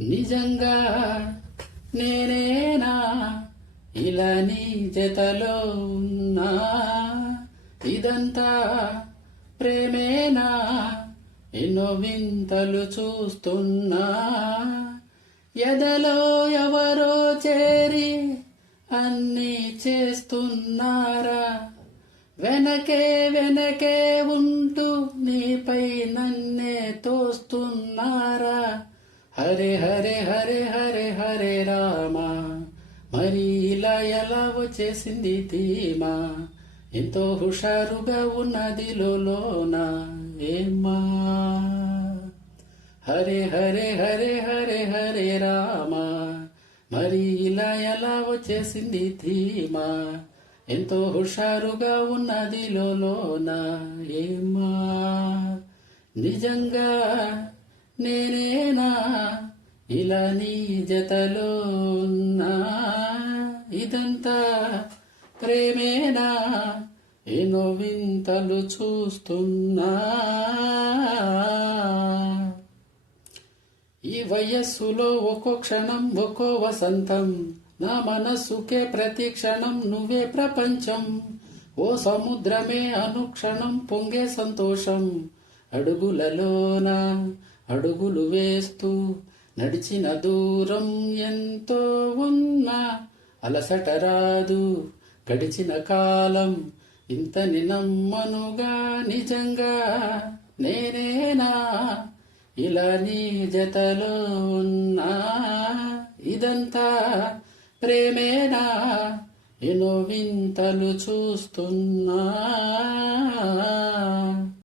నిజంగా నేనేనా ఇలా నీ జతలో ఉన్నా? ఇదంతా ప్రేమేనా? ఎన్నో వింతలు చూస్తున్నా. ఎదలో ఎవరో చేరి అన్నీ చేస్తున్నారా? వెనకే వెనకే ఉంటూ నీపై నన్నే తోస్తున్నారా? హరే హరే హరే హరే హరే రామ, మరి ఇలా ఎలా వచ్చేసింది ధీమా? ఎంతో హుషారుగా ఉన్నది లోన ఏమ్మా? హరే హరే హరే హరే హరే రామ, మరి ఇలా ఎలా వచ్చేసింది ధీమా? ఎంతో హుషారుగా ఉన్నది లోన ఏమ్మా? నిజంగా నేనేనా ఇలా నీ జతలో ఉన్నా? ఇదంతా ప్రేమేనా? ఎన్నో వింతలు చూస్తున్నా. ఈ వయస్సులో ఒక్కో క్షణం ఒక్కో వసంతం, నా మనస్సుకే ప్రతి క్షణం నువ్వే ప్రపంచం. ఓ సముద్రమే అనుక్షణం పొంగే సంతోషం. అడుగులలోన అడుగులు వేస్తూ నడిచిన దూరం ఎంతో ఉన్నా అలసట రాదు. గడిచిన కాలం ఇంతని నమ్మనుగా. నిజంగా నేనేనా ఇలా నీ జతలో ఉన్నా? ఇదంతా ప్రేమేనా? ఎన్నో వింతలు చూస్తున్నా.